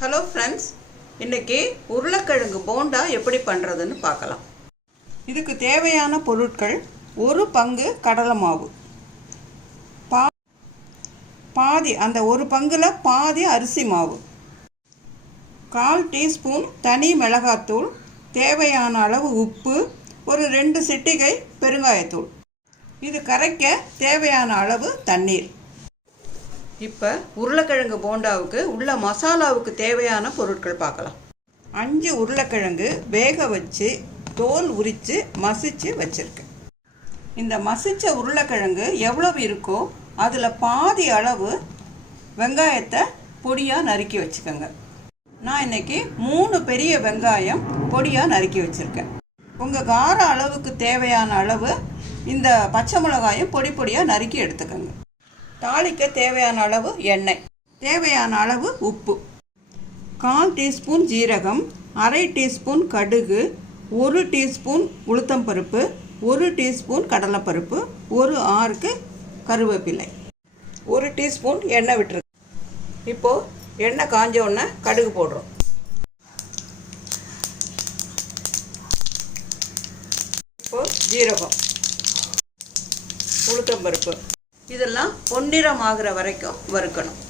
Hello friends, இன்றைக்கி உருளைக்கிழங்கு போண்டா எப்படி பண்ணுறதுன்னு பார்க்கலாம். இதுக்கு தேவையான பொருட்கள்: ஒரு பங்கு கடலை மாவு, பாதி அந்த ஒரு பங்கில் பாதி அரிசி மாவு, 1/4 டீஸ்பூன் தனி மிளகாத்தூள், தேவையான அளவு உப்பு, ஒரு 2 சிட்டிகை பெருங்காயத்தூள். இது கரைக்க தேவையான அளவு தண்ணீர். இப்போ உருளைக்கிழங்கு போண்டாவுக்கு உள்ள மசாலாவுக்கு தேவையான பொருட்கள் பார்க்கலாம். 5 உருளைக்கிழங்கு வேக வச்சு தோல் உரித்து மசித்து வச்சுருக்கேன். இந்த மசித்த உருளைக்கிழங்கு எவ்வளவு இருக்கோ அதில் பாதி அளவு வெங்காயத்தை பொடியாக நறுக்கி வச்சுக்கோங்க. நான் இன்றைக்கி 3 பெரிய வெங்காயம் பொடியாக நறுக்கி வச்சுருக்கேன். உங்கள் கார அளவுக்கு தேவையான அளவு இந்த பச்சை மிளகாயும் பொடி பொடியாக நறுக்கி எடுத்துக்கோங்க. தாளிக்க தேவையான அளவு எண்ணெய், தேவையான அளவு உப்பு, 1/4 டீஸ்பூன் ஜீரகம், 1/2 டீஸ்பூன் கடுகு, 1 டீஸ்பூன் உளுத்தம்பருப்பு, 1 டீஸ்பூன் கடலைப்பருப்பு, ஒரு ஆறுக்கு கருவேப்பிலை, 1 டீஸ்பூன் எண்ணெய் விட்டுருக்கு. இப்போது எண்ணெய் காஞ்ச உடனே கடுகு போடுறோம். இப்போது ஜீரகம், உளுத்தம்பருப்பு இதெல்லாம் பொன்னிறம் ஆகிற வரைக்கும் வறுக்கணும்.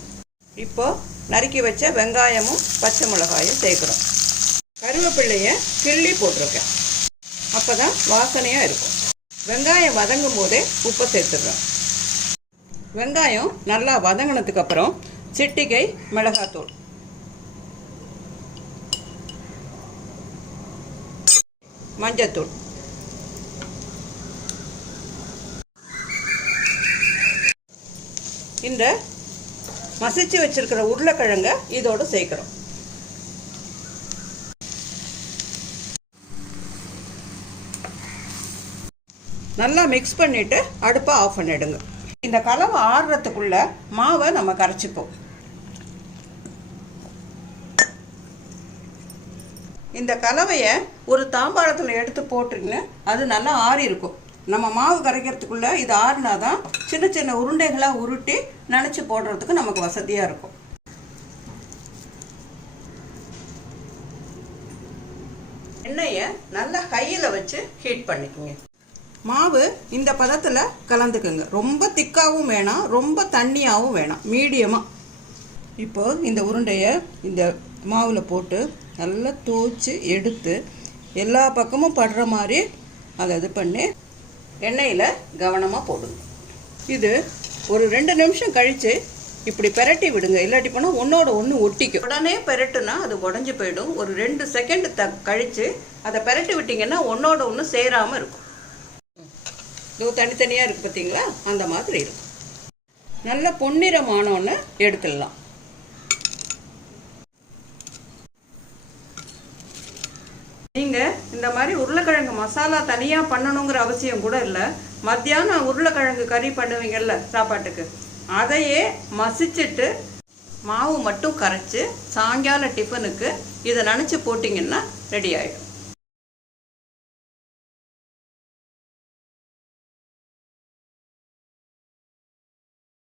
இப்போது நறுக்கி வச்ச வெங்காயமும் பச்சை மிளகாயும் சேர்க்குறோம். கருவேப்பிள்ளையை கிள்ளி போட்டிருக்கேன், அப்போ தான் வாசனையாக இருக்கும். வெங்காயம் வதங்கும் போதே உப்பை சேர்த்துடுறோம். வெங்காயம் நல்லா வதங்கினதுக்கு அப்புறம் சிட்டிகை மிளகாத்தூள், மஞ்சத்தூள், இந்த மசிச்சு வச்சிருக்கிற உருளைக்கிழங்க இதோடு சேர்க்கிறோம். நல்லா மிக்ஸ் பண்ணிட்டு அடுப்பை ஆஃப் பண்ணிடுங்க. இந்த கலவை ஆறுறதுக்குள்ள மாவை நம்ம கரைச்சிப்போம். இந்த கலவையை ஒரு தாம்பாளத்தில் எடுத்து போட்டுருங்க, அது நல்லா ஆறி இருக்கும். நம்ம மாவு கரைக்கிறதுக்குள்ளே இது ஆறுனா தான் சின்ன சின்ன உருண்டைகளாக உருட்டி நினச்சி போடுறதுக்கு நமக்கு வசதியாக இருக்கும். எண்ணெயை நல்லா கையில் வச்சு ஹீட் பண்ணிக்கோங்க. மாவு இந்த பதத்தில் கலந்துக்குங்க. ரொம்ப திக்காகவும் வேணாம், ரொம்ப தண்ணியாகவும் வேணாம், மீடியமாக. இப்போது இந்த உருண்டையை இந்த மாவில் போட்டு நல்லா தோய்ச்சி எடுத்து எல்லா பக்கமும் படுற மாதிரி அதை இது பண்ணி எண்ணெயில் கவனமாக போடுங்க. இது ஒரு 2 நிமிஷம் கழித்து இப்படி பெரட்டி விடுங்க, இல்லாட்டி போனால் ஒன்றோட ஒன்று ஒட்டிக்கும். உடனே பெரட்டுனா அது உடஞ்சி போயிடும். ஒரு 2 செகண்ட் கழித்து அதை பெரட்டி விட்டிங்கன்னா ஒன்றோட ஒன்று சேராமல் இருக்கும். இது தனித்தனியாக இருக்குது பார்த்தீங்களா, அந்த மாதிரி இருக்கும். நல்ல பொன்னிறமானோன்னு எடுத்துடலாம். நீங்கள் இந்த மாதிரி உருளைக்கிழங்கு மசாலா தனியாக பண்ணணுங்கிற அவசியம் கூட இல்லை. மத்தியானம் உருளைக்கிழங்கு கறி பண்ணுவீங்கள்ல சாப்பாட்டுக்கு, அதையே மசிச்சுட்டு மாவு மட்டும் கரைச்சி சாயங்கால டிஃபனுக்கு இதை நினச்சி போட்டிங்கன்னா ரெடி ஆகிடும்.